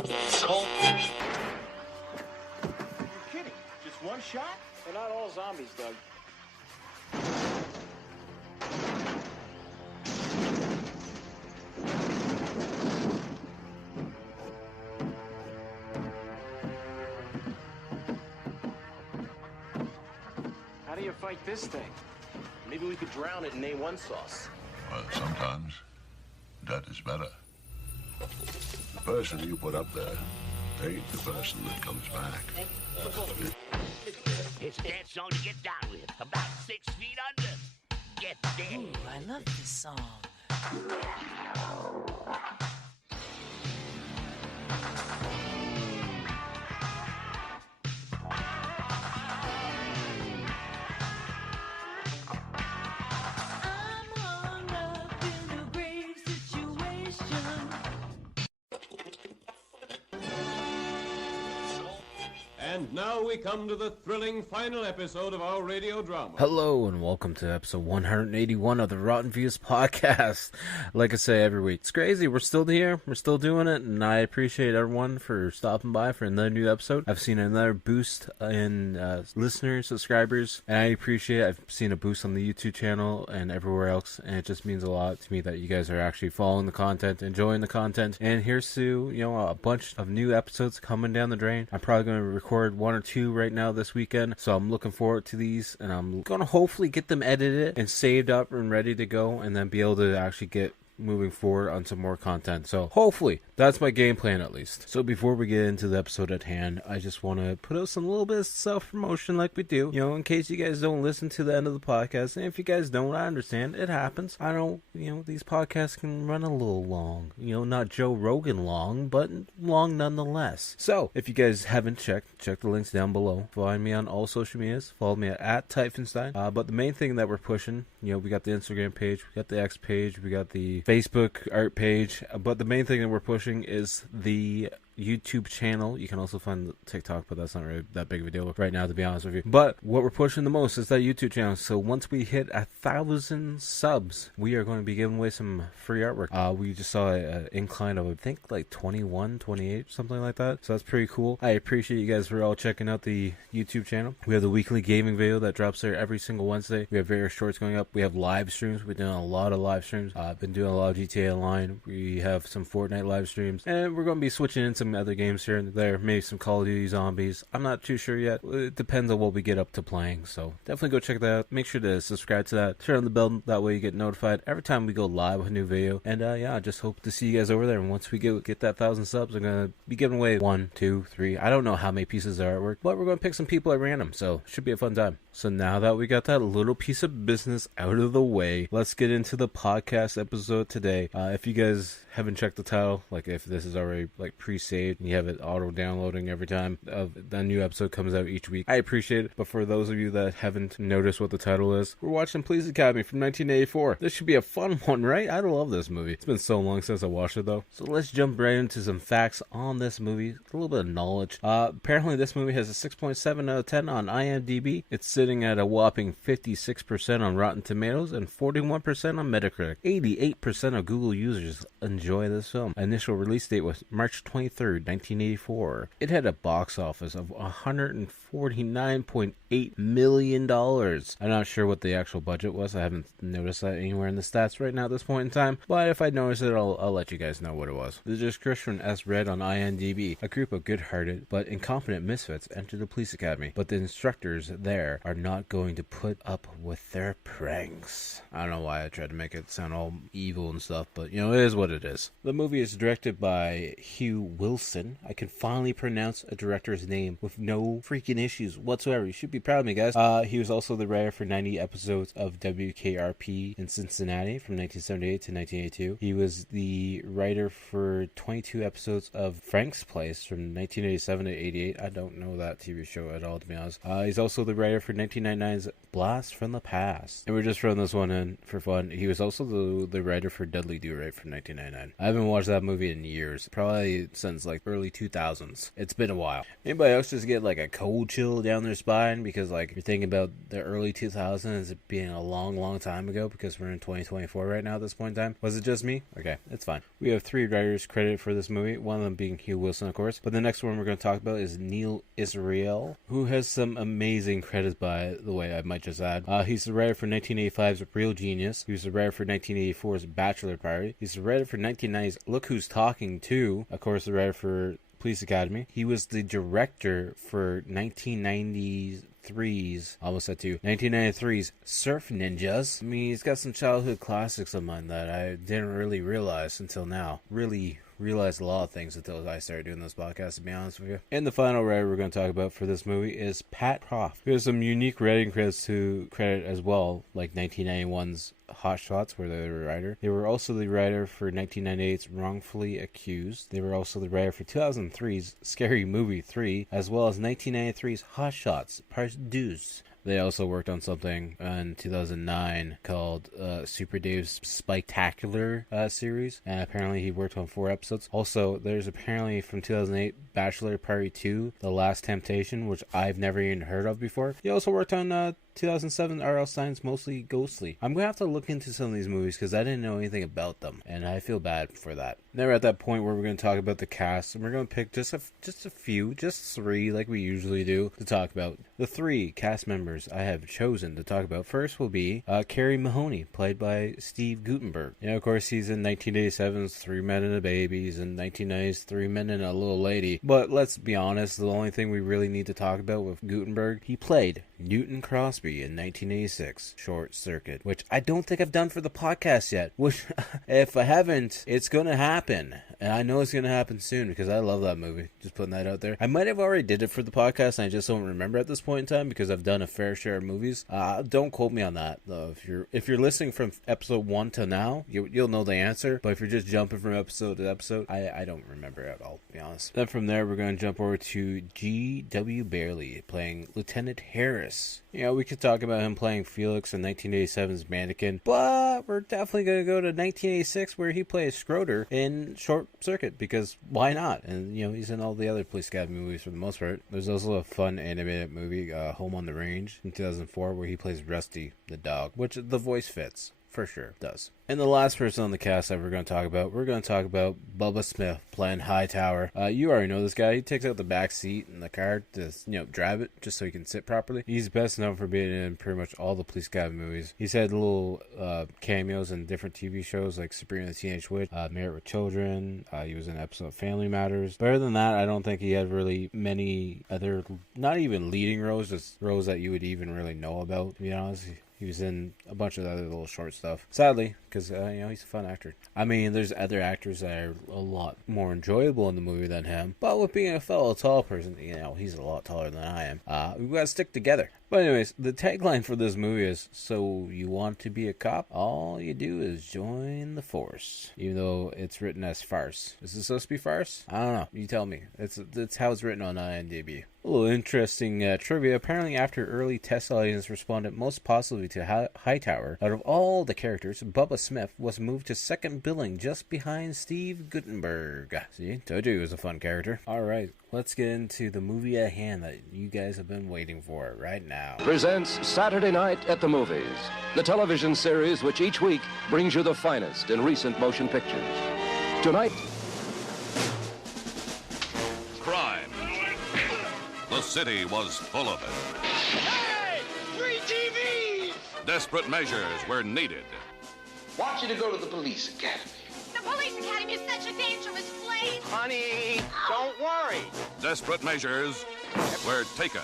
You're kidding. Just one shot? They're not all zombies, Doug. How do you fight this thing? Maybe we could drown it in A1 sauce. Well, sometimes that is better. The person you put up there ain't the person that comes back. It's a dance song to get down with. About 6 feet under. Get there. Ooh, I love this song. I'm hung up in a grave situation. And now we come to the thrilling final episode of our radio drama. Hello and welcome to episode 181 of the Rotten Views podcast. Like I say every week, it's crazy. We're still here. We're still doing it. And I appreciate everyone for stopping by for another new episode. I've seen another boost in listeners, subscribers. And I appreciate it. I've seen a boost on the YouTube channel and everywhere else. And it just means a lot to me that you guys are actually following the content, enjoying the content. And here's to, a bunch of new episodes coming down the drain. I'm probably going to record one or two right now this weekend, so I'm looking forward to these, and I'm gonna hopefully get them edited and saved up and ready to go, and then be able to actually get moving forward on some more content. So hopefully that's my game plan, at least. So before we get into the episode at hand, I just want to put out some little bit of self-promotion like we do, in case you guys don't listen to the end of the podcast. And if you guys don't, I understand, it happens. I don't, these podcasts can run a little long, not Joe Rogan long, but long nonetheless. So if you guys haven't check the links down below. Find me on all social medias. Follow me at Typhonstein. But the main thing that we're pushing, we got the Instagram page, we got the X page, we got the Facebook art page, but the main thing that we're pushing is the YouTube channel. You can also find TikTok, but that's not really that big of a deal right now, to be honest with you. But what we're pushing the most is that YouTube channel. So once we hit 1,000 subs, we are going to be giving away some free artwork. We just saw an incline of, I think, like 21, 28, something like that. So that's pretty cool. I appreciate you guys for all checking out the YouTube channel. We have the weekly gaming video that drops there every single Wednesday. We have various shorts going up. We have live streams. We're doing a lot of live streams. I've been doing a lot of GTA Online. We have some Fortnite live streams, and we're going to be switching in some other games here and there, maybe some Call of Duty Zombies. I'm not too sure yet. It depends on what we get up to playing, so definitely go check that out. Make sure to subscribe to that, turn on the bell, that way you get notified every time we go live with a new video. And I just hope to see you guys over there. And once we get that 1,000 subs, I'm gonna be giving away 1, 2, 3, I don't know how many pieces of artwork, but we're gonna pick some people at random, so should be a fun time. So now that we got that little piece of business out of the way, let's get into the podcast episode today. If you guys haven't checked the title, like if this is already like pre-saved and you have it auto downloading every time the new episode comes out each week, I appreciate it. But for those of you that haven't noticed what the title is, we're watching Police Academy from 1984. This should be a fun one, right? I love this movie. It's been so long since I watched it though. So let's jump right into some facts on this movie, a little bit of knowledge. Apparently this movie has a 6.7 out of 10 on IMDb. It's sitting at a whopping 56% on Rotten Tomatoes and 41% on Metacritic. 88% of Google users enjoy this film. Initial release date was March 23rd, 1984. It had a box office of $149.8 million. I'm not sure what the actual budget was. I haven't noticed that anywhere in the stats right now at this point in time, but if I notice it, I'll let you guys know what it was. The description as read on IMDb: a group of good-hearted but incompetent misfits enter the police academy, but the instructors there are not going to put up with their pranks. I don't know why I tried to make it sound all evil and stuff, but it is what it is. The movie is directed by Hugh Wilson. I can finally pronounce a director's name with no freaking issues whatsoever. You should be proud of me, guys. He was also the writer for 90 episodes of WKRP in Cincinnati from 1978 to 1982. He was the writer for 22 episodes of Frank's Place from 1987 to 88. I don't know that TV show at all, to be honest. He's also the writer for 1999's Blast from the Past. And we're just throwing this one in for fun. He was also the writer for Dudley Do Right from 1999. man. I haven't watched that movie in years, probably since like early 2000s. It's been a while. Anybody else just get like a cold chill down their spine because like you're thinking about the early 2000s being a long time ago because we're in 2024 right now at this point in time? Was it just me? Okay, it's fine. We have 3 writers credited for this movie, one of them being Hugh Wilson, of course. But the next one we're going to talk about is Neil Israel, who has some amazing credits, by the way, I might just add. He's the writer for 1985's Real Genius. He was the writer for 1984's Bachelor Party. He's the writer for 1990's Look Who's Talking 2. Of course, the writer for Police Academy. He was the director for 1993's, almost said 1993's Surf Ninjas. I mean, he's got some childhood classics of mine that I didn't really realize until now. Really realized a lot of things until I started doing this podcast, to be honest with you. And the final writer we're going to talk about for this movie is Pat Proft, who has some unique writing credits to credit as well, like 1991's Hot Shots, where they were the writer. They were also the writer for 1998's Wrongfully Accused. They were also the writer for 2003's Scary Movie 3, as well as 1993's Hot Shots Part 2. They also worked on something in 2009 called Super Dave's Spectacular series, and apparently he worked on 4 episodes. Also, there's apparently from 2008 Bachelor Party 2, The Last Temptation, which I've never even heard of before. He also worked on 2007 R.L. Stine's Mostly Ghostly. I'm going to have to look into some of these movies because I didn't know anything about them, and I feel bad for that. Now we're at that point where we're going to talk about the cast, and we're going to pick just a few, just 3 like we usually do, to talk about. The 3 cast members I have chosen to talk about first will be Carey Mahoney, played by Steve Guttenberg. You know, of course, he's in 1987's 3 Men and a Baby, he's in 1990's 3 Men and a Little Lady, but let's be honest, the only thing we really need to talk about with Guttenberg, he played Newton Crosby in 1986 Short Circuit, which I don't think I've done for the podcast yet, which if I haven't, it's gonna happen, and I know it's gonna happen soon because I love that movie. Just putting that out there. I might have already did it for the podcast and I just don't remember at this point in time because I've done a fair share of movies. Don't quote me on that though. If you're listening from episode 1 to now, you'll know the answer, but if you're just jumping from episode to episode, I don't remember at all, to be honest. Then from there we're going to jump over to G.W. Bailey playing Lieutenant Harris. You know, we could talk about him playing Felix in 1987's Mannequin, but we're definitely going to go to 1986 where he plays Schroeder in Short Circuit because why not? And, you know, he's in all the other Police Academy movies for the most part. There's also a fun animated movie, Home on the Range, in 2004 where he plays Rusty the dog, which the voice fits. For sure, does. And the last person on the cast that we're going to talk about Bubba Smith playing Hightower. You already know this guy. He takes out the back seat in the car to, drive it just so he can sit properly. He's best known for being in pretty much all the Police Academy movies. He's had little cameos in different TV shows like Sabrina the Teenage Witch, Married with Children. He was in an episode of Family Matters. But other than that, I don't think he had really many other, not even leading roles, just roles that you would even really know about, to be honest. He was in a bunch of other little short stuff. Sadly, because, he's a fun actor. I mean, there's other actors that are a lot more enjoyable in the movie than him. But with being a fellow tall person, he's a lot taller than I am. We've got to stick together. But anyways, the tagline for this movie is, so you want to be a cop? All you do is join the force. Even though it's written as farce. Is it supposed to be farce? I don't know. You tell me. It's how it's written on IMDb. A little interesting trivia. Apparently, after early test audience responded most positively to Hightower, out of all the characters, Bubba Smith was moved to second billing just behind Steve Guttenberg. See, told you he was a fun character. Alright, let's get into the movie at hand that you guys have been waiting for right now. Presents Saturday Night at the Movies, the television series which each week brings you the finest in recent motion pictures. Tonight, crime. The city was full of it. Hey! Free TV! Desperate measures were needed. Want you to go to the police academy. The police academy is such a dangerous place. Honey, don't worry. Desperate measures were taken.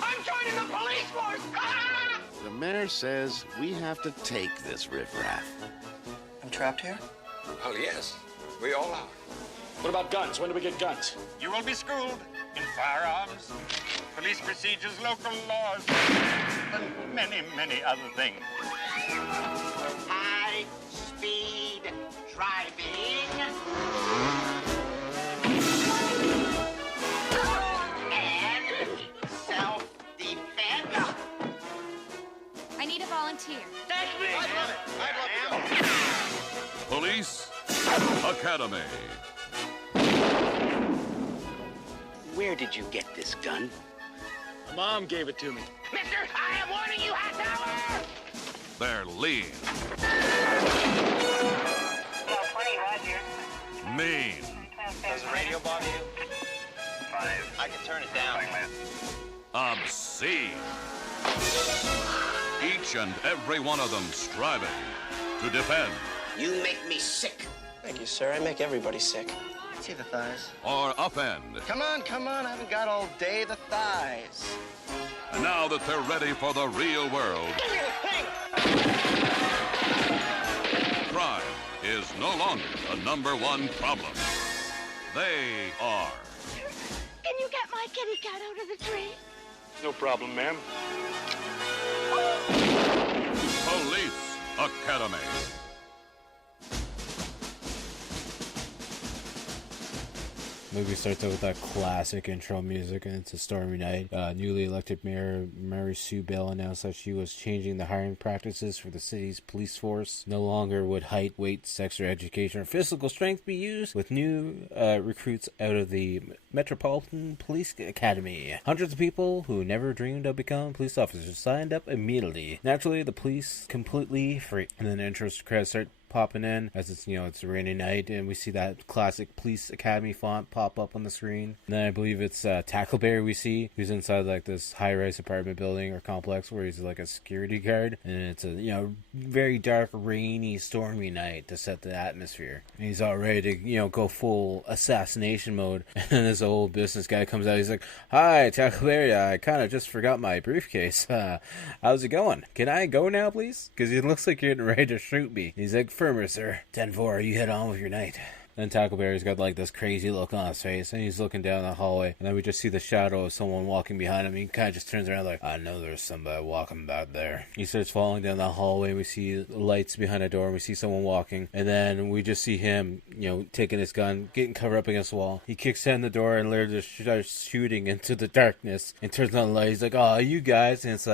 I'm joining the police force! Ah! The mayor says we have to take this riffraff. I'm trapped here? Well, yes. We all are. What about guns? When do we get guns? You will be schooled in firearms, police procedures, local laws, and many, many other things. High-speed driving. And self-defense. I need a volunteer. That's me. Police Academy. Where did you get this gun? My mom gave it to me. Mister, I am warning you, Hightower! They're lean, mean, Does the radio bother you? 5. I can turn it down. obscene. Each and every one of them striving to defend You make me sick. Thank you, sir. I make everybody sick. See the thighs. or offend. Come on, come on. I haven't got all day. The thighs. And now that they're ready for the real world, crime is no longer the #1 problem. They are. Can you get my kitty cat out of the tree? No problem, ma'am. Police Academy. Movie starts out with that classic intro music, and it's a stormy night. Newly elected Mayor Mary Sue Bell announced that she was changing the hiring practices for the city's police force. No longer would height, weight, sex, or education or physical strength be used, with new recruits out of the Metropolitan Police Academy. Hundreds of people who never dreamed of becoming police officers signed up immediately. Naturally, the police completely free. And then intros credits start popping in as it's a rainy night, and we see that classic Police Academy font pop up on the screen. And then I believe it's Tackleberry we see, who's inside like this high-rise apartment building or complex where he's like a security guard, and it's a very dark, rainy, stormy night to set the atmosphere. And he's all ready to go full assassination mode. And then this old business guy comes out. He's like, "Hi, Tackleberry. I kind of just forgot my briefcase. How's it going? Can I go now, please? Because it looks like you're getting ready to shoot me." He's like, "Firmer, sir. 10-4, you head on with your night." Then Tackleberry's got like this crazy look on his face, and he's looking down the hallway, and then we just see the shadow of someone walking behind him. He kind of just turns around like, "I know there's somebody walking back there." He starts falling down the hallway, and we see lights behind a door, and we see someone walking, and then we just see him, taking his gun, getting covered up against the wall. He kicks in the door and literally just starts shooting into the darkness, and turns on the light. He's like, "Oh, you guys," and it's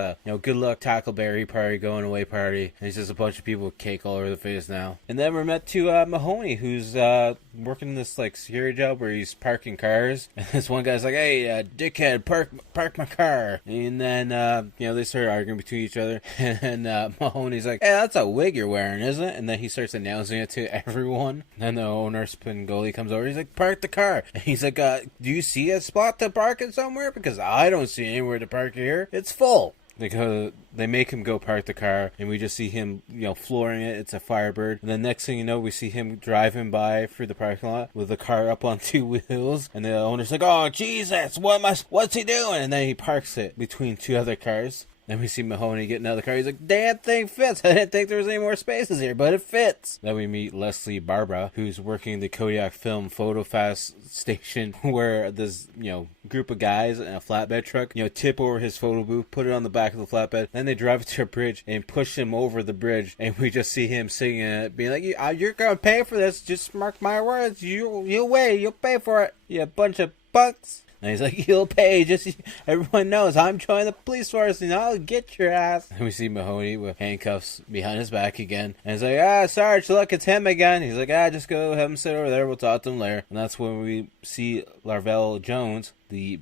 good luck Tackleberry party, going away party, and it's just a bunch of people with cake all over the face now. And then we're met to Mahoney, who's working this like security job where he's parking cars, and this one guy's like, "Hey, dickhead, park my car." And then they start arguing between each other, and Mahoney's like, "Hey, that's a wig you're wearing, isn't it?" And then he starts announcing it to everyone. And then the owner, Spingoli, comes over. He's like, "Park the car." And he's like, "Do you see a spot to park it somewhere? Because I don't see anywhere to park it here. It's full." They make him go park the car, and we just see him, flooring it. It's a Firebird. And then next thing you know, we see him driving by through the parking lot with the car up on 2 wheels. And the owner's like, "Oh, Jesus, what's he doing?" And then he parks it between 2 other cars. Then we see Mahoney get another car. He's like, "Damn thing fits. I didn't think there was any more spaces here, but it fits." Then we meet Leslie Barbara, who's working the Kodiak Film Photo Fast station, where this, group of guys in a flatbed truck, tip over his photo booth, put it on the back of the flatbed. Then they drive it to a bridge and push him over the bridge. And we just see him singing it, being like, "You're going to pay for this. Just mark my words. You'll wait. You'll pay for it. You bunch of punks." And he's like, "You'll pay. Just everyone knows I'm joining the police force, and I'll get your ass." And we see Mahoney with handcuffs behind his back again. And he's like, "Sarge, look, it's him again." He's like, "Just go have him sit over there. We'll talk to him later." And that's when we see Larvell Jones, the,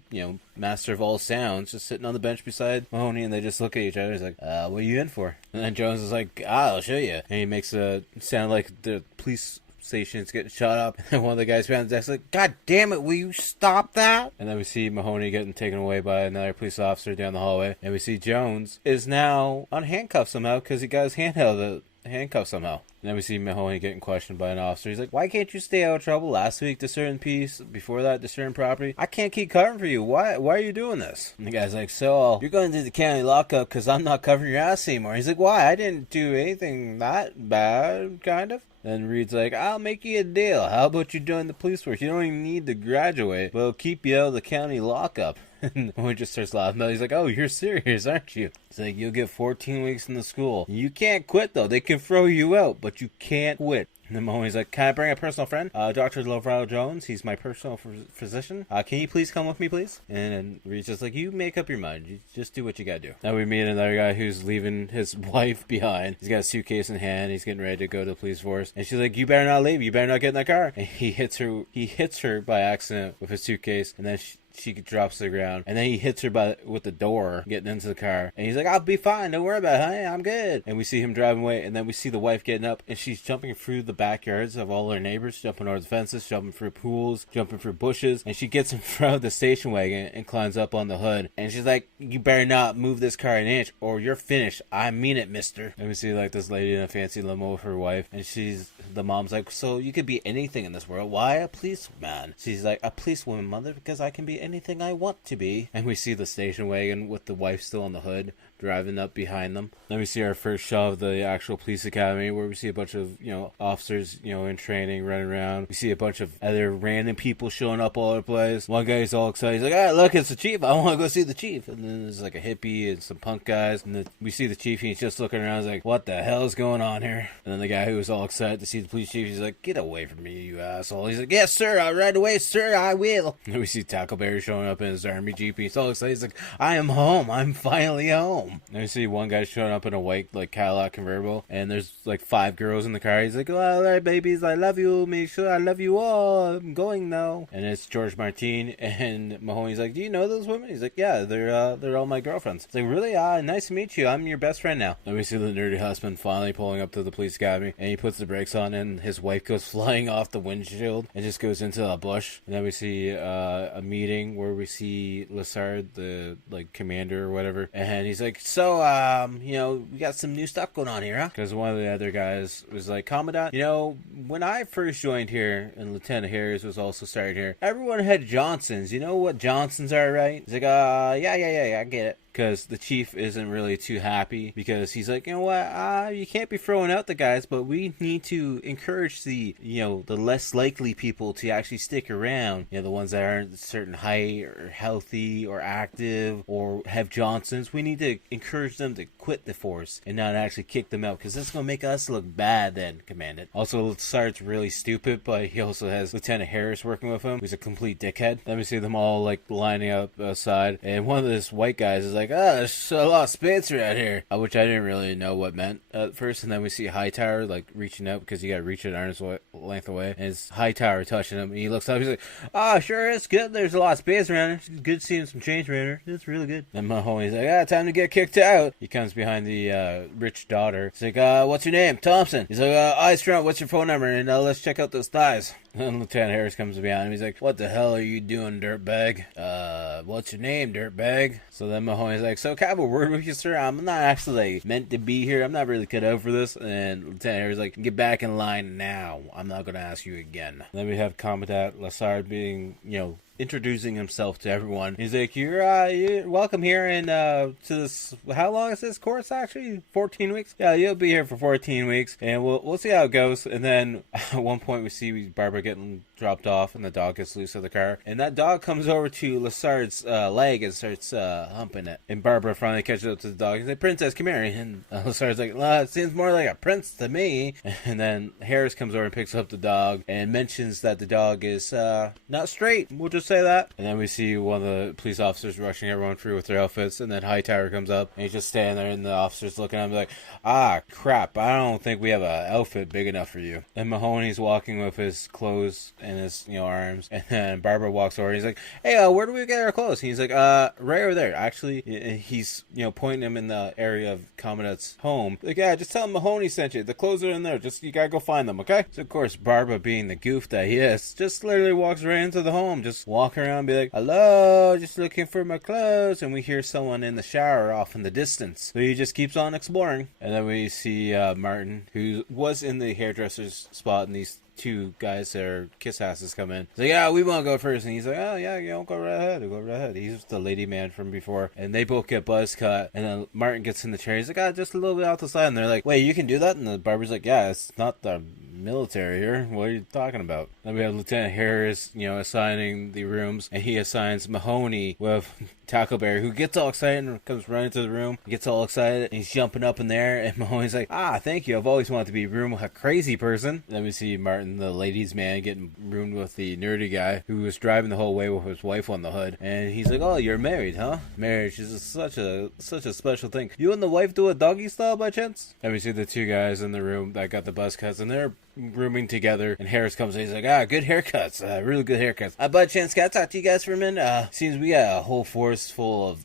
master of all sounds, just sitting on the bench beside Mahoney, and they just look at each other. He's like, "What are you in for?" And then Jones is like, "I'll show you." And he makes a sound like the police station's getting shot up, and one of the guys behind the desk like, "God damn it, will you stop that?" And then we see Mahoney getting taken away by another police officer down the hallway, and we see Jones is now unhandcuffed somehow because he got his hand out of the handcuff somehow. And then we see Mahoney getting questioned by an officer. He's like, "Why can't you stay out of trouble? Last week, discern peace. Before that, discern property. I can't keep covering for you. Why are you doing this?" And the guy's like, "So, you're going to the county lockup because I'm not covering your ass anymore." He's like, "Why? I didn't do anything that bad, kind of." Then Reed's like, "I'll make you a deal. How about you join the police force? You don't even need to graduate, but it'll keep you out of the county lockup." And we just starts laughing. He's like, "Oh, you're serious, aren't you?" It's like, "You'll get 14 weeks in the school. You can't quit, though. They can throw you out, but you can't quit. And then Mahoney's like, can I bring a personal friend? Dr. Lovrell Jones. He's my personal physician. Can you please come with me, please? And then Reed's just like, you make up your mind. You just do what you gotta do. Now we meet another guy who's leaving his wife behind. He's got a suitcase in hand. He's getting ready to go to the police force. And she's like, you better not leave. You better not get in that car. And he hits her by accident with his suitcase. And then she drops to the ground, and then he hits her with the door getting into the car, and he's like, I'll be fine, don't worry about it, honey, I'm good. And we see him driving away, and then we see the wife getting up, and she's jumping through the backyards of all her neighbors, jumping over the fences, jumping through pools, jumping through bushes, and she gets in front of the station wagon and climbs up on the hood, and she's like, you better not move this car an inch or you're finished. I mean it, mister. And we see like this lady in a fancy limo with her wife, and the mom's like, so you could be anything in this world, why a policeman? She's like, a policewoman, mother, because I can be anything I want to be. And we see the station wagon with the wife still on the hood driving up behind them. Then we see our first shot of the actual police academy, where we see a bunch of officers in training running around. We see a bunch of other random people showing up all over the place. One guy's all excited, he's like, ah, look, it's the chief, I want to go see the chief. And then there's like a hippie and some punk guys, and we see the chief, and he's just looking around, he's like, what the hell is going on here? And then the guy who was all excited to see the police chief, he's like, get away from me, you asshole. He's like, yes sir, I'll ride away, sir, I will. And then we see Tackleberry showing up in his army jeep, and he's all excited, he's like, I am home, I'm finally home. And we see one guy showing up in a white like Cadillac convertible, and there's like 5 girls in the car. He's like, oh, all right babies, I love you, make sure I love you all, I'm going now. And it's George Martin, and Mahoney's like, do you know those women? He's like, yeah, they're all my girlfriends. It's like, really? Nice to meet you, I'm your best friend now. Then we see the nerdy husband finally pulling up to the police academy, and he puts the brakes on, and his wife goes flying off the windshield and just goes into a bush. And then we see a meeting where we see Lassard, the like commander or whatever, and he's like, so we got some new stuff going on here, huh? Because one of the other guys was like, Commandant, when I first joined here, and Lieutenant Harris was also started here, everyone had Johnsons. You know what Johnsons are, right? He's like, yeah, I get it. Because the chief isn't really too happy, because he's like, you know what, you can't be throwing out the guys, but we need to encourage the less likely people to actually stick around. The ones that aren't a certain height or healthy or active or have Johnsons. We need to encourage them to quit the force and not actually kick them out, because that's going to make us look bad then, Commandant. Also, Sart's really stupid, but he also has Lieutenant Harris working with him, who's a complete dickhead. Then we see them all like lining up aside, and one of this white guys is like, there's a lot of space around here, which I didn't really know what meant at first. And then we see Hightower like reaching out, because you gotta reach an arm's length away, and it's Hightower touching him, and he looks up, he's like, sure, it's good, there's a lot of space around here, it's good seeing some change around here, it's really good. Then Mahoney's like, time to get kicked out. He comes behind the rich daughter. He's like, what's your name? Thompson. He's like, eyes front, what's your phone number, and let's check out those thighs. And Lieutenant Harris comes behind him. He's like, what the hell are you doing, dirtbag? What's your name, dirtbag? So then Mahoney's like, so can I have a word with you, sir? I'm not actually meant to be here. I'm not really cut out for this. And Lieutenant Harris is like, get back in line now. I'm not going to ask you again. Then we have Commandant Lassard being, introducing himself to everyone. He's like, you're welcome here, and to this, how long is this course actually? 14 weeks? Yeah, you'll be here for 14 weeks, and we'll see how it goes. And then at one point we see Barbara getting dropped off, and the dog gets loose of the car, and that dog comes over to Lassard's leg and starts humping it, and Barbara finally catches up to the dog and says, Princess, come here. And Lassard's like, it seems more like a prince to me. And then Harris comes over and picks up the dog and mentions that the dog is not straight. We'll just say that. And then we see one of the police officers rushing everyone through with their outfits, and then Hightower comes up, and he's just standing there, and the officer's looking at him like, crap, I don't think we have an outfit big enough for you. And Mahoney's walking with his clothes in his arms, and then Barbara walks over, and he's like, hey, where do we get our clothes? And he's like, right over there. Actually, he's pointing him in the area of Commandant's home. Like, yeah, just tell him Mahoney sent you. The clothes are in there. Just, you gotta go find them, okay? So of course, Barbara, being the goof that he is, just literally walks right into the home, just walking around and be like, hello, just looking for my clothes. And we hear someone in the shower off in the distance, so he just keeps on exploring. And then we see Martin, who was in the hairdresser's spot, and these 2 guys that are kiss asses come in. He's like, yeah, we want to go first. And he's like, oh yeah, go right ahead. He's the lady man from before. And they both get buzz cut. And then Martin gets in the chair. He's like, just a little bit out the side. And they're like, wait, you can do that? And the barber's like, yeah, it's not the military here. What are you talking about? Then we have Lieutenant Harris, assigning the rooms, and he assigns Mahoney with Tackleberry, who gets all excited and comes running to the room. He gets all excited, and he's jumping up in there, and Mahoney's like, thank you. I've always wanted to be roomed with a crazy person. Then we see Martin, the ladies' man, getting roomed with the nerdy guy who was driving the whole way with his wife on the hood. And he's like, oh, you're married, huh? Marriage is such a special thing. You and the wife do a doggy style by chance? Then we see the two guys in the room that got the buzz cuts, and they're rooming together, and Harris comes in. He's like, good haircuts, really good haircuts. By chance, can I talk to you guys for a minute? Seems we got a whole force full of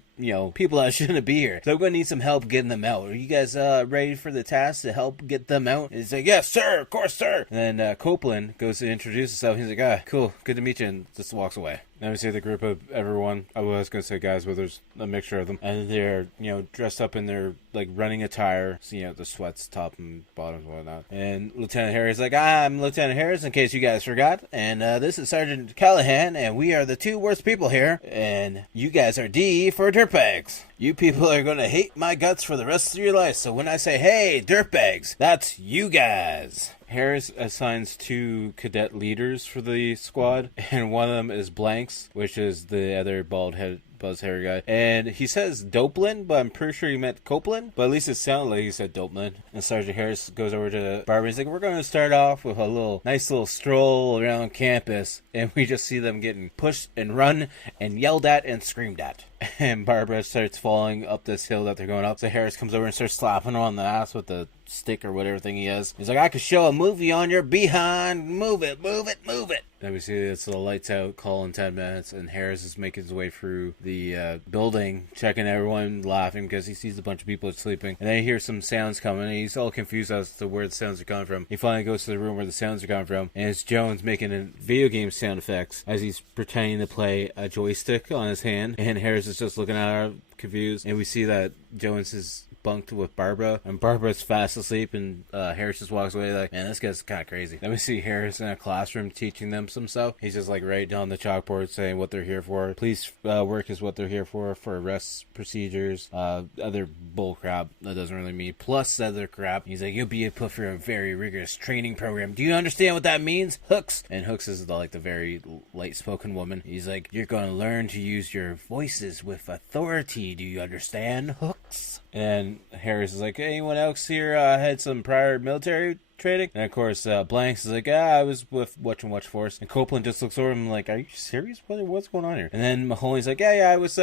people that shouldn't be here. So I'm going to need some help getting them out. Are you guys ready for the task to help get them out? And he's like, yes, sir, of course, sir. And then Copeland goes to introduce himself. He's like, cool, good to meet you, and just walks away. Then we see the group of everyone. I was going to say guys, but there's a mixture of them. And they're, dressed up in their, running attire. So, the sweats, top and bottoms and whatnot. And Lieutenant Harris like, I'm Lieutenant Harris, in case you guys forgot. And this is Sergeant Callahan, and we are the two worst people here. And you guys are D for dirtbags. You people are going to hate my guts for the rest of your life. So when I say, hey, dirtbags, that's you guys. Harris assigns 2 cadet leaders for the squad, and one of them is Blanks, which is the other bald-headed buzz-hairy guy. And he says Dopeland, but I'm pretty sure he meant Copeland, but at least it sounded like he said Dopeland. And Sergeant Harris goes over to Barbara. He's like, we're going to start off with a nice little stroll around campus, and we just see them getting pushed and run and yelled at and screamed at. And Barbara starts falling up this hill that they're going up. So Harris comes over and starts slapping her on the ass with the stick or whatever thing he has. He's like, I could show a movie on your behind. Move it, move it, move it. Then we see it's the lights out, call in 10 minutes, and Harris is making his way through the building, checking everyone, laughing because he sees a bunch of people sleeping. And then he hears some sounds coming, and he's all confused as to where the sounds are coming from. He finally goes to the room where the sounds are coming from, and it's Jones making a video game sound effects as he's pretending to play a joystick on his hand, and Harris is just looking at her confused. And we see that Jones is bunked with Barbara, and Barbara's fast asleep, and Harris just walks away like, man, this guy's kind of crazy. Then we see Harris in a classroom teaching them some stuff. He's just writing on the chalkboard saying what they're here for. Police work is what they're here for arrests, procedures, other bull crap that doesn't really mean, plus other crap. He's like, you'll be put through a very rigorous training program. Do you understand what that means, Hooks? And Hooks is the very light-spoken woman. He's like, you're going to learn to use your voices with authority. Do you understand, Hooks? And Harris is like, anyone else here had some prior military training? And of course, Blanks is like, I was with Watch Force. And Copeland just looks over him like, are you serious? What's going on here? And then Mahoney's like, I was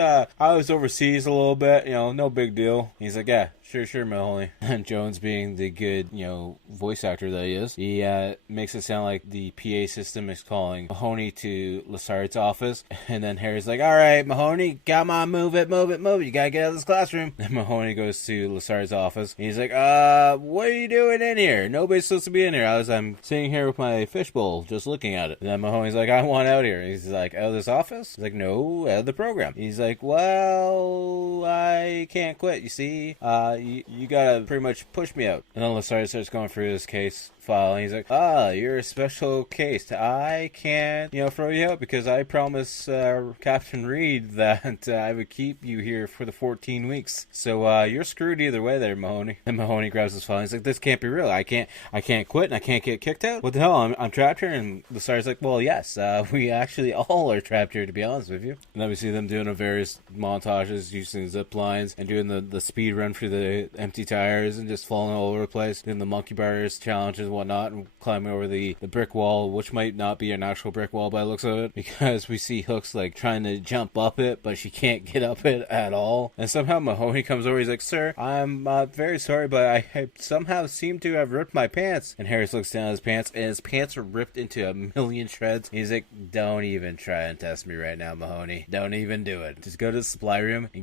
overseas a little bit, no big deal. He's like, yeah, sure, Mahoney. And Jones, being the good, voice actor that he is, he makes it sound like the PA system is calling Mahoney to Lassard's office. And then Harry's like, all right, Mahoney, come on, move it. You gotta get out of this classroom. And Mahoney goes to Lassard's office. He's like, what are you doing in here? Nobody's supposed to be in here. I'm sitting here with my fishbowl, just looking at it. And then Mahoney's like, I want out here. And he's like, out of this office? He's like, no, out of the program. He's like, well, I can't quit, you see. You gotta pretty much push me out. And then Lassard starts going through this case file, and he's like, you're a special case. I can't, throw you out because I promised Captain Reed that I would keep you here for the 14 weeks. So you're screwed either way there, Mahoney. And Mahoney grabs his file, and he's like, this can't be real. I can't quit, and I can't get kicked out. What the hell? I'm trapped here? And Lassard's like, well, yes, we actually all are trapped here, to be honest with you. And then we see them doing various montages, using zip lines, and doing the speed run through the empty tires, and just falling all over the place, doing the monkey bars challenges and whatnot, and climbing over the brick wall, which might not be an actual brick wall by the looks of it, because we see Hooks trying to jump up it, but she can't get up it at all. And somehow Mahoney comes over. He's like, sir, I'm very sorry, but I somehow seem to have ripped my pants. And Harris looks down at his pants, and his pants are ripped into a million shreds. He's like, don't even try and test me right now, Mahoney. Don't even do it. Just go to the supply room and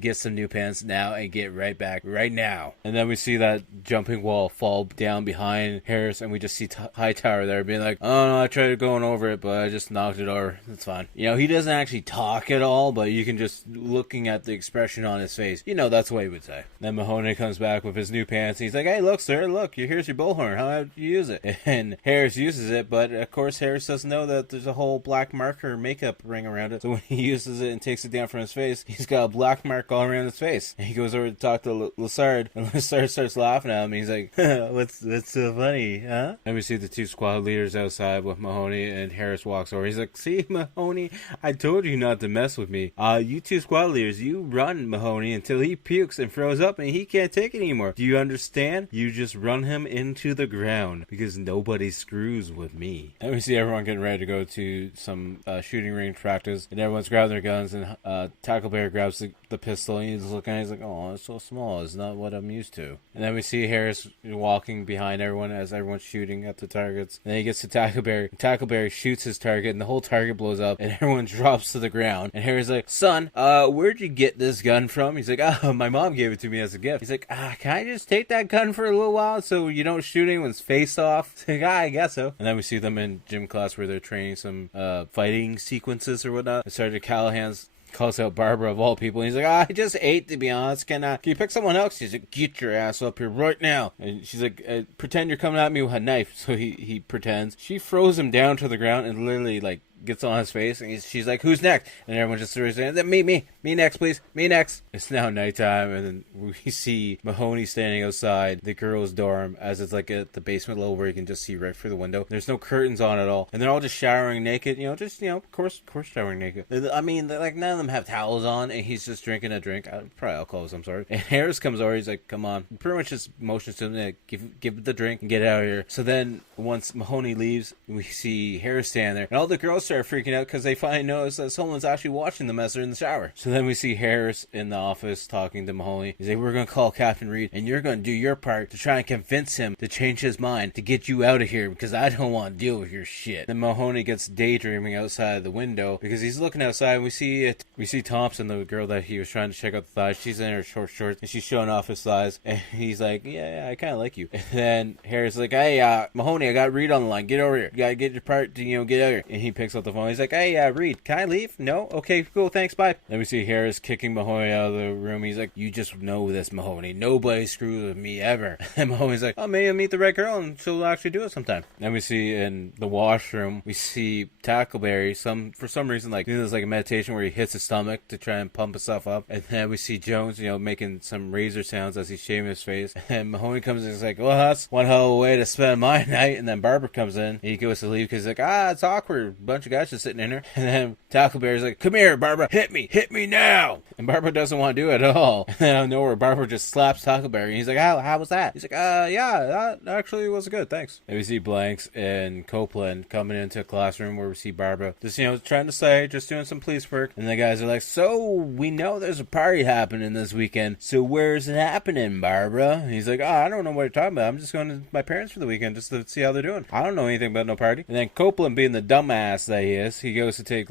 get some new pants now and get right back right now. And then we see that jumping wall fall down behind Harris, and we just see Hightower there being like, oh no, I tried going over it, but I just knocked it over. It's fine. He doesn't actually talk at all, but you can just, looking at the expression on his face, that's what he would say. Then Mahoney comes back with his new pants, and he's like, hey, look, sir, look, here's your bullhorn. How do you use it? And Harris uses it, but of course Harris doesn't know that there's a whole black marker makeup ring around it. So when he uses it and takes it down from his face, he's got a black mark all around his face. And he goes over to talk to Lassard, and Lassard starts laughing at him, and he's like, what's so funny? funny, huh? And we see the two squad leaders outside with Mahoney, and Harris walks over. He's like, see, Mahoney, I told you not to mess with me. You two squad leaders, you run Mahoney until he pukes and throws up and he can't take it anymore. Do you understand? You just run him into the ground because nobody screws with me. And we see everyone getting ready to go to some shooting range practice, and everyone's grabbing their guns, and Tackleberry grabs the pistol, and he's looking at it, he's like, oh, it's so small, it's not what I'm used to. And then we see Harris walking behind everyone as everyone's shooting at the targets. And then he gets to Tackleberry. Tackleberry shoots his target, and the whole target blows up, and everyone drops to the ground. And Harry's like, son, where'd you get this gun from? He's like, oh, my mom gave it to me as a gift. He's like, can I just take that gun for a little while so you don't shoot anyone's face off? He's like, I guess so. And then we see them in gym class where they're training some fighting sequences or whatnot. And Sergeant Callahan's calls out Barbara of all people, and he's like, I just ate, to be honest. Can you pick someone else? She's like, get your ass up here right now. And she's like, pretend you're coming at me with a knife. So he pretends. She throws him down to the ground and literally like gets on his face, and she's like, who's next? And everyone just starts saying, me next, please, me next. It's now nighttime, and then we see Mahoney standing outside the girls' dorm, as it's like at the basement level where you can just see right through the window. There's no curtains on at all, and they're all just showering naked, of course showering naked. I mean, like, none of them have towels on, and he's just drinking a drink, probably alcohol of some sort. And Harris comes over, he's like, come on, pretty much just motions to him, like, give the drink and get out of here. So then once Mahoney leaves, we see Harris stand there, and all the girls start freaking out because they finally notice that someone's actually watching them as they're in the shower. So then we see Harris in the office talking to Mahoney. He's like, we're going to call Captain Reed, and you're going to do your part to try and convince him to change his mind to get you out of here, because I don't want to deal with your shit. Then Mahoney gets daydreaming outside of the window because he's looking outside, and we see Thompson, the girl that he was trying to check out the thighs. She's in her short shorts, and she's showing off his thighs, and he's like, yeah, I kind of like you. And then Harris is like, hey, Mahoney, I got Reed on the line. Get over here. You got to get your part to, get out here. And he picks up the phone. He's like, hey, Reed, can I leave? No? Okay, cool, thanks, bye. Then we see Harris kicking Mahoney out of the room. He's like, you just know this, Mahoney. Nobody screws with me ever. And Mahoney's like, oh, maybe I'll meet the right girl and she'll actually do it sometime. Then we see in the washroom, we see Tackleberry, for some reason, like, doing this like a meditation where he hits his stomach to try and pump himself up. And then we see Jones, making some razor sounds as he's shaving his face. And Mahoney comes in and is like, well, that's one hell of a way to spend my night. And then Barbara comes in, and he goes to leave because he's like, it's awkward. A bunch of guys just sitting in here. And then Tackleberry's like, come here, Barbara, hit me now. And Barbara doesn't want to do it at all. And then out of nowhere, Barbara just slaps Tackleberry. And he's like, how was that? He's like, yeah, that actually was good, thanks. And we see Blanks and Copeland coming into a classroom where we see Barbara just, trying to say, just doing some police work. And the guys are like, so we know there's a party happening this weekend. So where's it happening, Barbara? And he's like, I don't know what you're talking about. I'm just going to my parents for the weekend just to see how they're doing. I don't know anything about no party. And then Copeland, being the dumbass that he is, he goes to take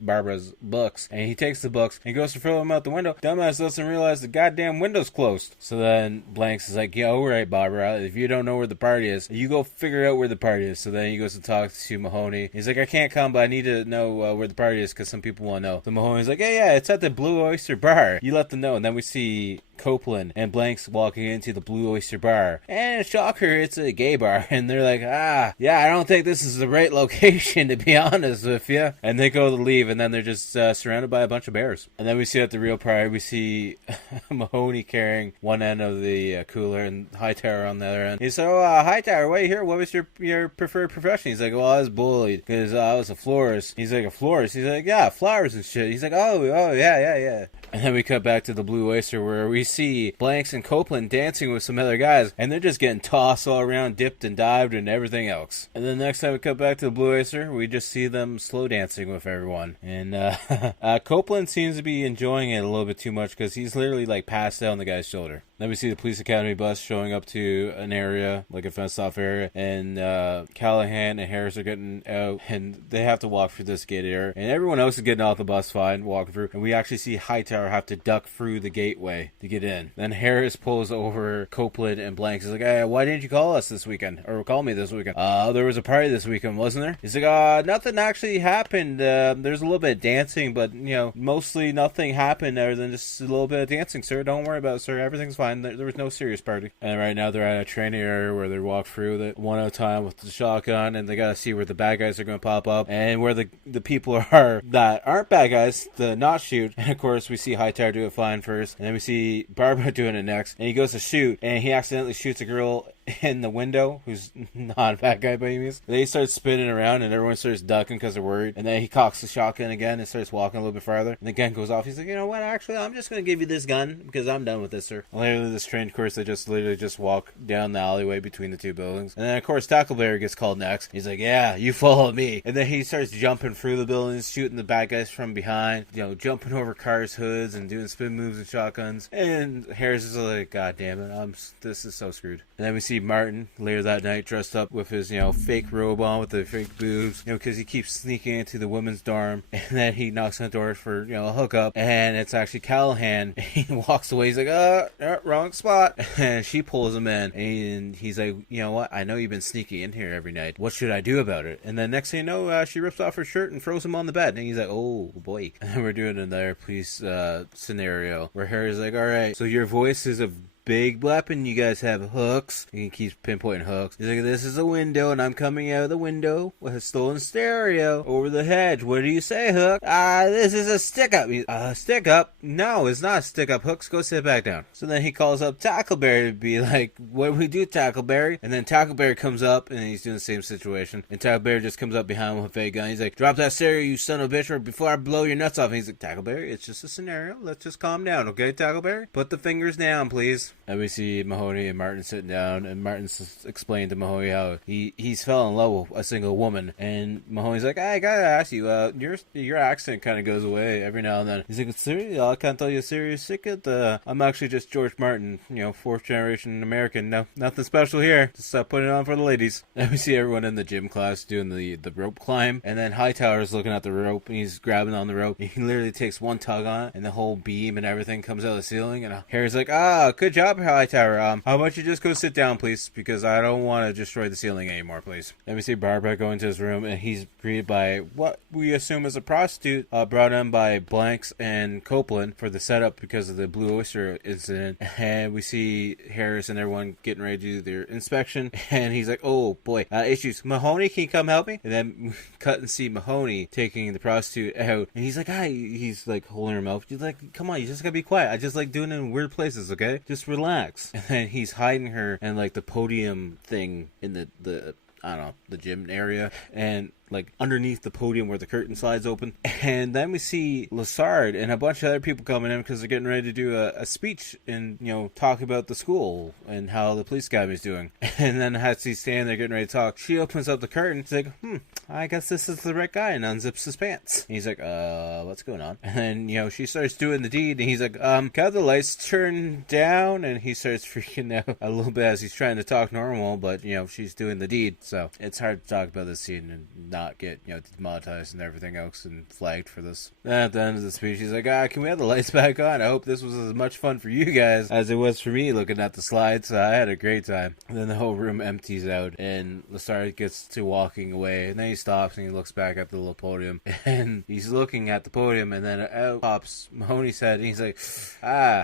Barbara's books, and he takes the books and goes to throw them out the window. Dumbass doesn't realize the goddamn window's closed. So then Blanks is like, all right, Barbara, if you don't know where the party is, you go figure out where the party is. So then he goes to talk to Mahoney. He's like, I can't come, but I need to know where the party is because some people want to know. So Mahoney's like, yeah, it's at the Blue Oyster Bar. You let them know. And then we see Copeland and Blanks walking into the Blue Oyster Bar, and shocker, it's a gay bar. And they're like, I don't think this is the right location, to be honest with you. And they go to leave, and then they're just surrounded by a bunch of bears. And then we see at the real party, we see Mahoney carrying one end of the cooler and Hightower on the other end. He's like, Hightower, wait here, what was your preferred profession? He's like, well, I was bullied because I was a florist. He's like, a florist? He's like, yeah, flowers and shit. He's like, oh yeah. And then we cut back to the Blue Oyster where we see Blanks and Copeland dancing with some other guys, and they're just getting tossed all around, dipped and dived and everything else. And then next time we cut back to the Blue Oyster, we just see them slow dancing with everyone. And Copeland seems to be enjoying it a little bit too much because he's literally like passed out on the guy's shoulder. Then we see the police academy bus showing up to an area, like a fenced-off area, and Callahan and Harris are getting out, and they have to walk through this gate area. And everyone else is getting off the bus fine, walking through, and we actually see Hightower have to duck through the gateway to get in. Then Harris pulls over Copeland and Blanks. He's like, hey, why didn't you call us this weekend? Or call me this weekend? There was a party this weekend, wasn't there? He's like, nothing actually happened. There's a little bit of dancing, but, mostly nothing happened other than just a little bit of dancing, sir. Don't worry about it, sir. Everything's fine. There was no serious party. And right now they're at a training area where they walk through it one at a time with the shotgun, and they gotta see where the bad guys are gonna pop up and where the people are that aren't bad guys to not shoot. And of course we see Hightower do it fine first, and then we see Barbara doing it next, and he goes to shoot, and he accidentally shoots a girl in the window, who's not a bad guy by any means. They start spinning around and everyone starts ducking because they're worried. And then he cocks the shotgun again and starts walking a little bit farther. And the gun goes off. He's like, you know what, actually, I'm just going to give you this gun because I'm done with this, sir. And literally, this train course, they just literally just walk down the alleyway between the two buildings. And then, of course, Tackleberry gets called next. He's like, yeah, you follow me. And then he starts jumping through the buildings, shooting the bad guys from behind, you know, jumping over cars' hoods and doing spin moves and shotguns. And Harris is like, God damn it, this is so screwed. And then we see Martin later that night dressed up with his, you know, fake robe on with the fake boobs, you know, because he keeps sneaking into the women's dorm. And then he knocks on the door for, you know, a hookup. And it's actually Callahan. He walks away. He's like, wrong spot. And she pulls him in. And he's like, you know what? I know you've been sneaking in here every night. What should I do about it? And then next thing you know, she rips off her shirt and throws him on the bed. And he's like, oh boy. And then we're doing another police scenario where Harry's like, all right, so your voice is a big weapon. You guys have hooks. He keeps pinpointing hooks. He's like, this is a window, and I'm coming out of the window with a stolen stereo over the hedge. What do you say, Hook? This is a stick-up. Stick-up? No, it's not a stick-up. Hooks, go sit back down. So then he calls up Tackleberry to be like, what do we do, Tackleberry? And then Tackleberry comes up, and he's doing the same situation. And Tackleberry just comes up behind him with a fake gun. He's like, drop that stereo, you son of a bitch, or before I blow your nuts off. And he's like, Tackleberry, it's just a scenario. Let's just calm down, okay, Tackleberry? Put the fingers down, please. And we see Mahoney and Martin sitting down, and Martin's explained to Mahoney how he's fell in love with a single woman. And Mahoney's like, I gotta ask you, your accent kind of goes away every now and then. He's like, seriously, I can't tell you a serious secret. I'm actually just George Martin, you know, 4th generation American. No, nothing special here. Just putting it on for the ladies. And we see everyone in the gym class doing the rope climb, and then Hightower's looking at the rope, and he's grabbing on the rope. He literally takes one tug on it, and the whole beam and everything comes out of the ceiling. And Harry's like, good job, Hightower. How about you just go sit down, please, because I don't want to destroy the ceiling anymore, please. Then we see Barbara go into his room, and he's greeted by what we assume is a prostitute brought in by Blanks and Copeland for the setup because of the Blue Oyster incident. And we see Harris and everyone getting ready to do their inspection, and he's like, oh boy, issues. Mahoney, can you come help me? And then cut and see Mahoney taking the prostitute out, and he's like, he's like holding her mouth. He's like, come on, you just gotta be quiet. I just like doing it in weird places, okay? Just relax. And then he's hiding her in like the podium thing in the I don't know, the gym area, and like underneath the podium where the curtain slides open. And then we see Lassard and a bunch of other people coming in because they're getting ready to do a speech and, you know, talk about the school and how the police academy's doing. And then as he's standing there getting ready to talk, she opens up the curtain. She's like, I guess this is the right guy, and unzips his pants. And he's like, what's going on? And then, you know, she starts doing the deed, and he's like, can the lights turn down? And he starts freaking out a little bit as he's trying to talk normal, but, you know, she's doing the deed. So it's hard to talk about this scene and not get, you know, demonetized and everything else and flagged for this. Then at the end of the speech, he's like, can we have the lights back on? I hope this was as much fun for you guys as it was for me looking at the slides. I had a great time. And then the whole room empties out, and Lassard gets to walking away, and then he stops and he looks back at the little podium, and he's looking at the podium, and then out pops Mahoney's head, and he's like,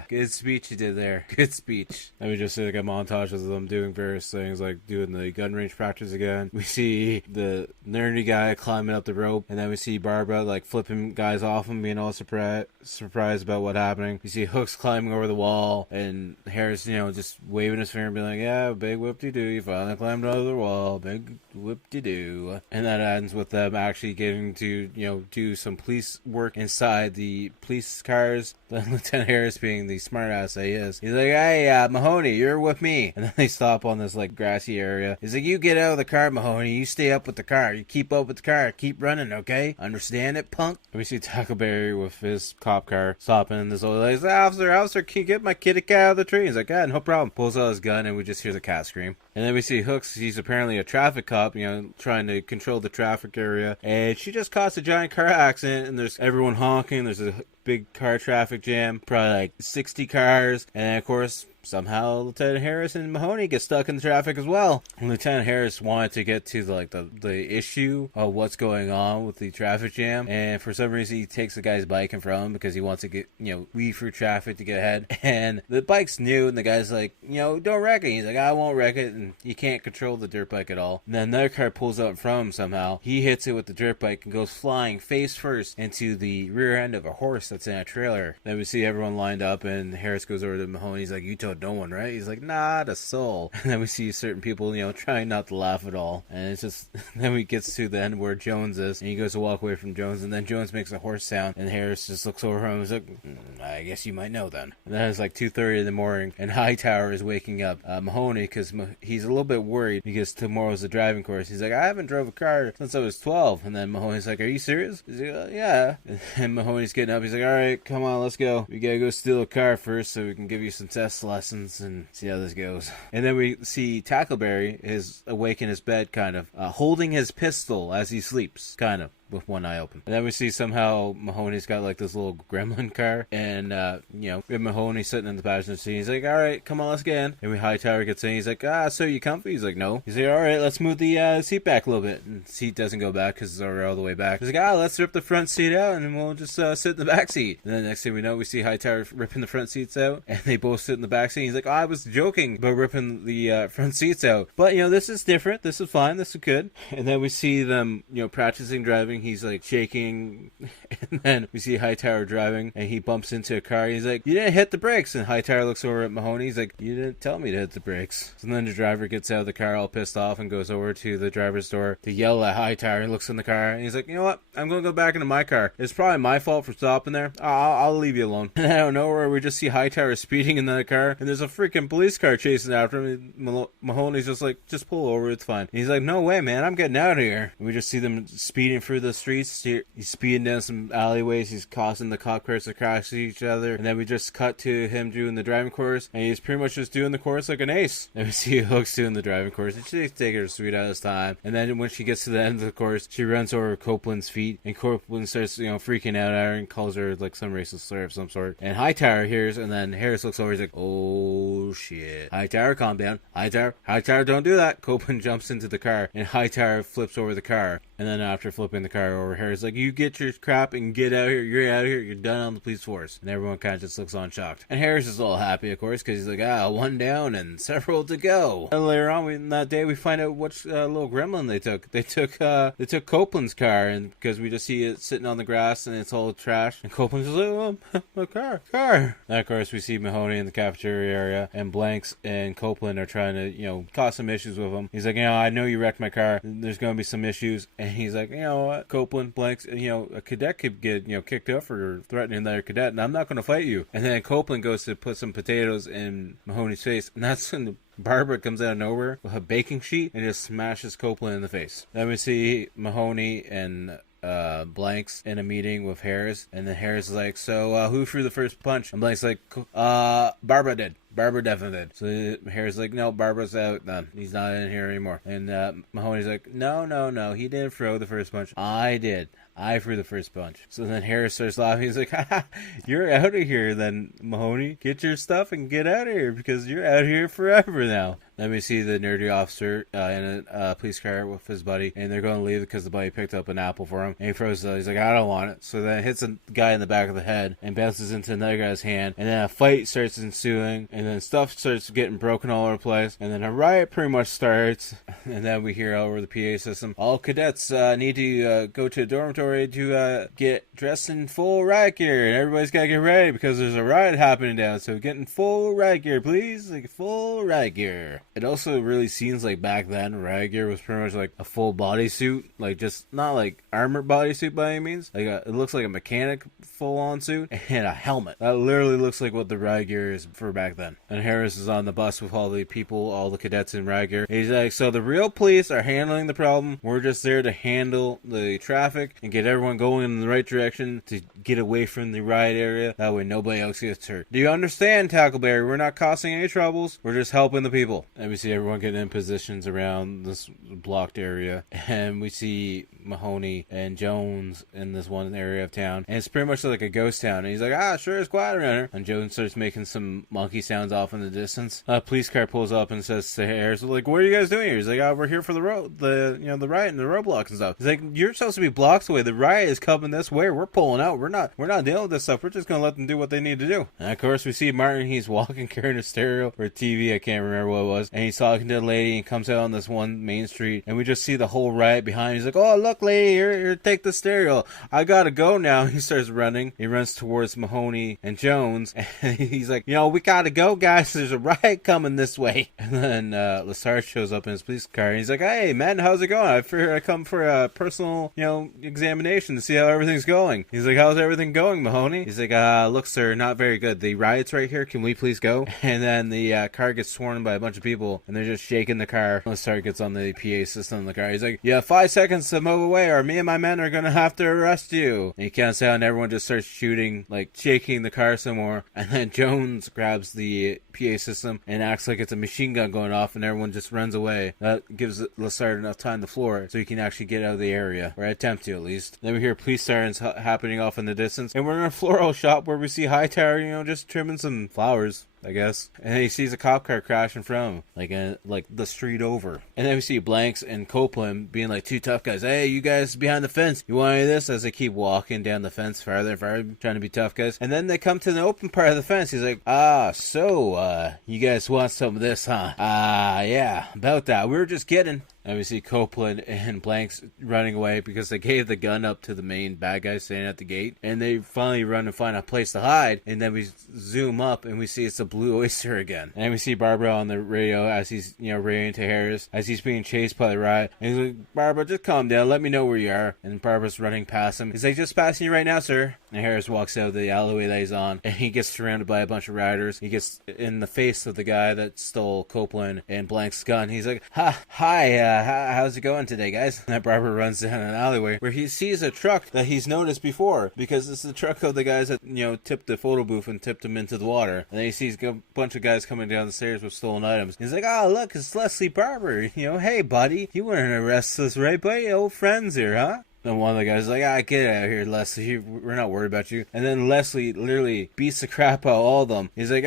good speech you did there. Good speech. And we just see like a montage of them doing various things, like doing the gun range practice again. We see the nerdy guy climbing up the rope, and then we see Barbara like flipping guys off him, being all surprised about what happening. You see Hooks climbing over the wall, and Harris, you know, just waving his finger and being like, yeah, big whoop-de-doo, you finally climbed over the wall, big whoop-de-doo. And that ends with them actually getting to, you know, do some police work inside the police cars. Then Lieutenant Harris, being the smart ass that he is, he's like, hey, Mahoney, you're with me. And then they stop on this like grassy area. He's like, you get out of the car, Mahoney, you stay up with the car, you keep up with the car, keep running, okay? Understand it, punk? And we see Tackleberry with his cop car stopping, and this old lady's like, officer, can you get my kitty cat out of the tree? He's like, yeah, no problem. Pulls out his gun, and we just hear the cat scream. And then we see Hooks, he's apparently a traffic cop, you know, trying to control the traffic area, and she just caused a giant car accident, and there's everyone honking, there's a big car traffic jam, probably like 60 cars, and then of course somehow Lieutenant Harris and Mahoney get stuck in the traffic as well. And Lieutenant Harris wanted to get to the issue of what's going on with the traffic jam, and for some reason he takes the guy's bike in front of him because he wants to get, you know, weave through traffic to get ahead. And the bike's new, and the guy's like, you know, don't wreck it. He's like, I won't wreck it, and you can't control the dirt bike at all. And then another car pulls up in front of him somehow. He hits it with the dirt bike and goes flying face first into the rear end of a horse that's in a trailer. Then we see everyone lined up, and Harris goes over to Mahoney. He's like, you told but no one, right? He's like, not a soul. And then we see certain people, trying not to laugh at all. And it's just, then we gets to the end where Jones is, and he goes to walk away from Jones, and then Jones makes a horse sound, and Harris just looks over him and is like, I guess you might know then. And then it's like 2:30 in the morning, and Hightower is waking up Mahoney, because he's a little bit worried, because tomorrow's the driving course. He's like, I haven't drove a car since I was 12. And then Mahoney's like, are you serious? He's like, yeah. And Mahoney's getting up. He's like, all right, come on, let's go. We gotta go steal a car first so we can give you some test lessons and see how this goes. And then we see Tackleberry is awake in his bed, kind of, holding his pistol as he sleeps, kind of, with one eye open. And then we see somehow Mahoney's got like this little gremlin car, and we have Mahoney sitting in the passenger seat. He's like, all right, come on, let's get in. And Hightower gets in. He's like, so you comfy? He's like, no. He's like, all right, let's move the seat back a little bit. And the seat doesn't go back because it's already all the way back. He's like, let's rip the front seat out and then we'll just sit in the back seat. And then next thing we know, we see Hightower ripping the front seats out, and they both sit in the back seat. He's like, I was joking about ripping the front seats out, but this is different. This is fine. This is good. And then we see them practicing driving. He's like shaking, and then we see Hightower driving, and he bumps into a car. He's like, you didn't hit the brakes. And Hightower looks over at Mahoney. He's like, you didn't tell me to hit the brakes. So then the driver gets out of the car all pissed off and goes over to the driver's door to yell at Hightower. He looks in the car and he's like, you know what, I'm gonna go back into my car. It's probably my fault for stopping there. I'll leave you alone. And out of nowhere, we just see Hightower speeding in the car, and there's a freaking police car chasing after him. Mahoney's just like, just pull over, it's fine. And he's like, no way, man, I'm getting out of here. And we just see them speeding through the streets. He's speeding down some alleyways. He's causing the cop cars to crash each other. And then we just cut to him doing the driving course, and he's pretty much just doing the course like an ace. And we see Hook's doing the driving course, and she's taking her sweet ass time. And then when she gets to the end of the course, she runs over Copeland's feet, and Copeland starts, freaking out at her and calls her like some racist slur of some sort. And Hightower hears, and then Harris looks over. He's like, oh shit. Hightower, calm down. Hightower, don't do that. Copeland jumps into the car, and Hightower flips over the car. And then after flipping the car over, Harris like, you get your crap and get out of here. You're out of here. You're done on the police force. And everyone kind of just looks on shocked. And Harris is all happy, of course, because he's like, one down and several to go. And later on in that day, we find out which little gremlin they took. They took Copeland's car, and because we just see it sitting on the grass and it's all trash. And Copeland's just like, my car. And of course, we see Mahoney in the cafeteria area, and Blanks and Copeland are trying to, cause some issues with him. He's like, I know you wrecked my car. There's going to be some issues. And he's like, you know what, Copeland, Blanks, a cadet could get, kicked out for threatening another cadet, and I'm not going to fight you. And then Copeland goes to put some potatoes in Mahoney's face, and that's when Barbara comes out of nowhere with a baking sheet and just smashes Copeland in the face. Then we see Mahoney and Blanks in a meeting with Harris, and then Harris is like, so who threw the first punch? And Blanks like, Barbara did. Barbara definitely did. So Harris like, no, Barbara's out. No, he's not in here anymore. And Mahoney's like, no, he didn't throw the first punch. I did. I threw the first punch. So then Harris starts laughing. He's like, you're out of here then, Mahoney. Get your stuff and get out of here, because you're out here forever now. Then we see the nerdy officer in a police car with his buddy, and they're going to leave because the buddy picked up an apple for him. And he throws it. He's like, I don't want it. So then it hits a guy in the back of the head and bounces into another guy's hand. And then a fight starts ensuing, and then stuff starts getting broken all over the place. And then a riot pretty much starts. And then we hear over the PA system, all cadets need to go to a dormitory to get dressed in full riot gear, and everybody's got to get ready because there's a riot happening down. So get in full riot gear, please. Like full riot gear. It also really seems like back then riot gear was pretty much like a full bodysuit, like just not like armored bodysuit by any means. Like it looks like a mechanic full-on suit and a helmet. That literally looks like what the riot gear is for back then. And Harris is on the bus with all the people, all the cadets in riot gear. He's like, so the real police are handling the problem. We're just there to handle the traffic and get everyone going in the right direction to get away from the riot area. That way nobody else gets hurt. Do you understand, Tackleberry? We're not causing any troubles. We're just helping the people. And we see everyone getting in positions around this blocked area. And we see Mahoney and Jones in this one area of town. And it's pretty much like a ghost town. And he's like, sure, it's quiet around here. And Jones starts making some monkey sounds off in the distance. A police car pulls up and says to Harris, like, what are you guys doing here? He's like, we're here for the riot and the roadblocks and stuff. He's like, you're supposed to be blocks away. The riot is coming this way. We're pulling out. We're not dealing with this stuff. We're just gonna let them do what they need to do. And of course we see Martin. He's walking carrying a stereo or a TV. I can't remember what it was. And he's talking to the lady and comes out on this one main street. And we just see the whole riot behind him. He's like, oh, look, lady, here, take the stereo. I gotta go now. He starts running. He runs towards Mahoney and Jones. And he's like, we gotta go. no, guys, there's a riot coming this way. And then Lassard shows up in his police car, and he's like, hey, man, how's it going? I figured I'd come for a personal, examination to see how everything's going. He's like, how's everything going, Mahoney? He's like, look, sir, not very good. The riot's right here. Can we please go? And then the car gets sworn by a bunch of people, and they're just shaking the car. Lassard gets on the PA system in the car. He's like, you have 5 seconds to move away, or me and my men are gonna have to arrest you. And he counts out, and everyone just starts shooting, like shaking the car some more. And then Jones grabs the PA system and acts like it's a machine gun going off, and everyone just runs away. That gives Lassard enough time to floor it so he can actually get out of the area, or attempt to at least. Then we hear police sirens happening off in the distance, and we're in a floral shop where we see Hightower, just trimming some flowers, I guess. And then he sees a cop car crash in front of him, like the street over. And then we see Blanks and Copeland being like two tough guys. Hey, you guys behind the fence, you want any of this? As they keep walking down the fence farther and farther, trying to be tough guys. And then they come to the open part of the fence. He's like, you guys want some of this, huh? Yeah, about that. We were just kidding. And we see Copeland and Blanks running away because they gave the gun up to the main bad guy standing at the gate. And they finally run and find a place to hide. And then we zoom up and we see it's a Blue Oyster again. And we see Barbara on the radio as he's, radioing to Harris as he's being chased by the riot. And he's like, Barbara, just calm down. Let me know where you are. And Barbara's running past him. He's like, just passing you right now, sir. And Harris walks out of the alleyway that he's on. And he gets surrounded by a bunch of rioters. He gets in the face of the guy that stole Copeland and Blank's gun. He's like, hi, how's it going today, guys? And that Barbara runs down an alleyway where he sees a truck that he's noticed before, because it's the truck of the guys that, tipped the photo booth and tipped him into the water. And then he sees a bunch of guys coming down the stairs with stolen items. He's like, oh, look, it's Leslie Barber. Hey, buddy, you weren't arrested us, right, buddy? Old friends here, huh? And one of the guys is like, get out of here, Leslie. We're not worried about you. And then Leslie literally beats the crap out of all of them. He's like,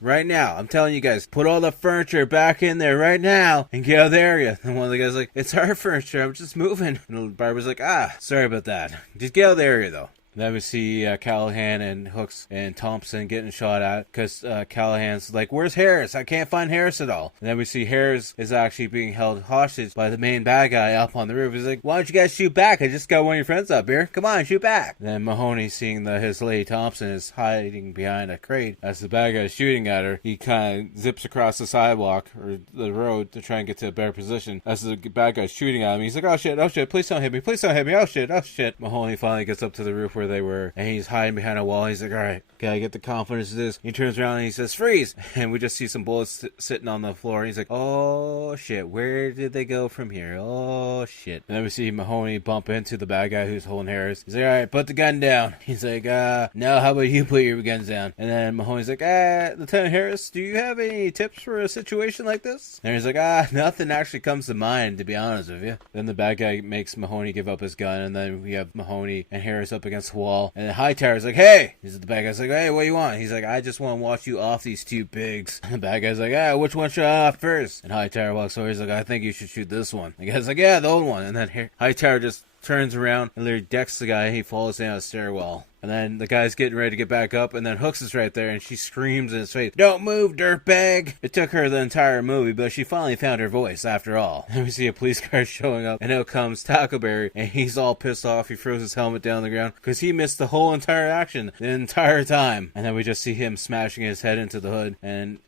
right now, I'm telling you guys, put all the furniture back in there right now and get out of the area. And one of the guys is like, it's our furniture, I'm just moving. And Barbara's like, sorry about that. Just get out of the area, though. Then we see Callahan and Hooks and Thompson getting shot at because Callahan's like, where's Harris? I can't find Harris at all. And then we see Harris is actually being held hostage by the main bad guy up on the roof. He's like, why don't you guys shoot back? I just got one of your friends up here. Come on, shoot back. And then Mahoney, seeing that his lady Thompson is hiding behind a crate as the bad guy is shooting at her, he kind of zips across the sidewalk or the road to try and get to a better position as the bad guy's shooting at him. He's like, oh shit, please don't hit me, oh shit. Mahoney finally gets up to the roof where they were, and he's hiding behind a wall. He's like, alright, gotta get the confidence of this. He turns around and he says, freeze! And we just see some bullets sitting on the floor. He's like, oh shit, where did they go from here? Oh shit. And then we see Mahoney bump into the bad guy who's holding Harris. He's like, alright, put the gun down. He's like, no, how about you put your guns down? And then Mahoney's like, Lieutenant Harris, do you have any tips for a situation like this? And he's like, nothing actually comes to mind, to be honest with you. Then the bad guy makes Mahoney give up his gun, and then we have Mahoney and Harris up against the wall. And then Hightower's like, hey! He's the bad guy's like, hey, what do you want? He's like, I just want to watch you off these two pigs. And the bad guy's like, which one should I off first? And Hightower walks over. He's like, I think you should shoot this one. The guy's like, yeah, the old one. And then Hightower just turns around and literally decks the guy. He falls down a stairwell. And then the guy's getting ready to get back up, and then Hooks is right there, and she screams in his face, don't move, dirtbag! It took her the entire movie, but she finally found her voice, after all. And we see a police car showing up, and out comes Tackleberry, and he's all pissed off. He throws his helmet down the ground, because he missed the whole entire action, the entire time. And then we just see him smashing his head into the hood, and,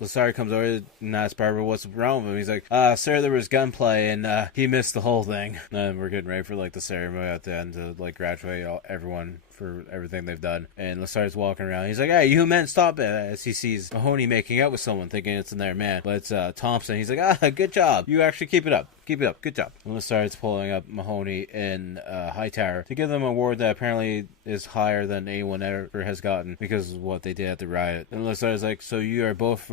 Lassard comes over and asks Barbara what's wrong with him. He's like, sir, there was gunplay, and he missed the whole thing. And we're getting ready for, the ceremony at the end to, graduate everyone for everything they've done. And Lassard's walking around. He's like, hey, you men, stop it. As he sees Mahoney making out with someone, thinking it's another man. But it's Thompson. He's like, good job. You actually keep it up. Keep it up. Good job. And Lassard's pulling up Mahoney and Hightower to give them an award that apparently is higher than anyone ever has gotten because of what they did at the riot. And Lassard's like, so you are both,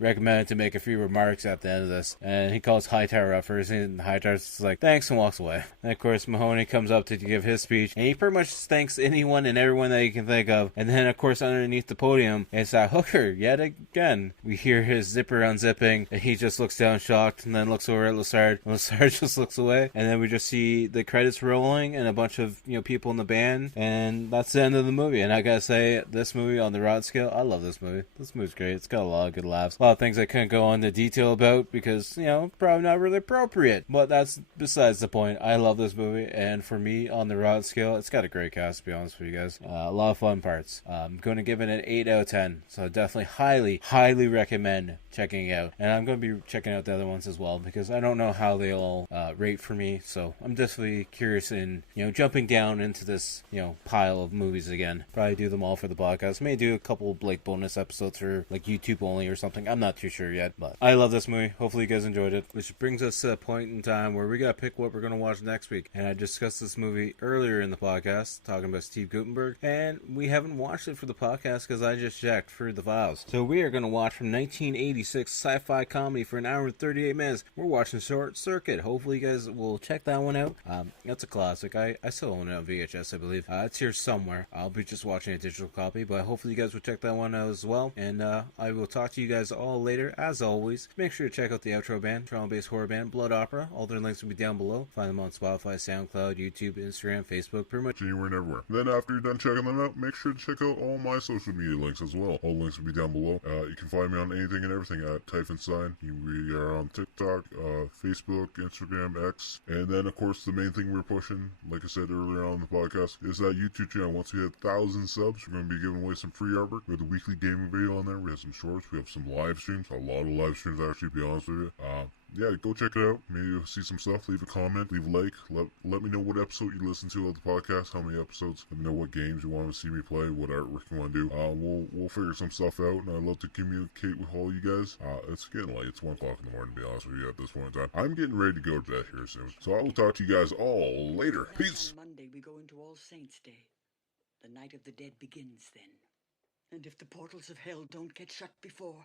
recommended to make a few remarks at the end of this. And he calls Hightower up first, and Hightower's like, thanks, and walks away. And of course, Mahoney comes up to give his speech, and he pretty much thanks anyone and everyone that you can think of. And then, of course, underneath the podium, it's that Hooker yet again. We hear his zipper unzipping, and he just looks down shocked, and then looks over at Lassard Lassard. Lassard just looks away, and then we just see the credits rolling and a bunch of people in the band, and that's the end of the movie. And I gotta say, this movie on the Rod scale, I love this movie. This movie's great. It's got a lot of good laughs, a lot of things I couldn't go into detail about because probably not really appropriate. But that's besides the point. I love this movie, and for me on the Rod scale, it's got a great cast. To be honest with you guys, a lot of fun parts. I'm going to give it an 8 out of 10. So I definitely highly recommend checking it out. And I'm going to be checking out the other ones as well because I don't know how they all rate for me. So I'm definitely curious in jumping down into this pile of movies again. Probably do them all for the podcast. May do a couple like bonus episodes for like YouTube only or something. I'm not too sure yet, but I love this movie. Hopefully you guys enjoyed it. Which brings us to a point in time where we got to pick what we're going to watch next week. And I discussed this movie earlier in the podcast, talking about Steve Guttenberg, and we haven't watched it for the podcast because I just checked for the files. So we are going to watch from 1986 sci-fi comedy for an hour and 38 minutes. We're watching Short Circuit. Hopefully you guys will check that one out. That's a classic. I still own it on VHS, I believe. It's here somewhere. I'll be just watching a digital copy, but hopefully you guys will check that one out as well. And I will talk to you guys all later. As always, make sure to check out the outro band, Toronto-based horror band Blood Opera. All their links will be down below. Find them on Spotify, SoundCloud, YouTube, Instagram, Facebook, pretty much anywhere and everywhere. Then after you're done checking them out, make sure to check out all my social media links as well. All links will be down below. You can find me on anything and everything at Typhon Sign. We are on TikTok, Facebook, Instagram, X, and then of course the main thing we're pushing, like I said earlier on the podcast, is that YouTube channel. Once we hit 1,000 subs, we're going to be giving away some free artwork. We have the weekly gaming video on there. We have some shorts. We have some live streams. A lot of live streams actually, to be honest with you. Yeah, go check it out. Maybe you'll see some stuff. Leave a comment. Leave a like. Let me know what episode you listen to of the podcast. How many episodes. Let me know what games you want to see me play. What artwork you want to do. We'll figure some stuff out. And I'd love to communicate with all you guys. It's getting late. It's 1 o'clock in the morning, to be honest with you, at this point in time. I'm getting ready to go to bed here soon. So I will talk to you guys all later. Peace. On Monday, we go into All Saints' Day. The night of the dead begins then. And if the portals of hell don't get shut before,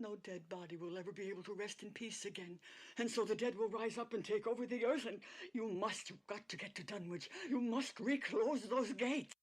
no dead body will ever be able to rest in peace again. And so the dead will rise up and take over the earth, and you've got to get to Dunwich. You must reclose those gates.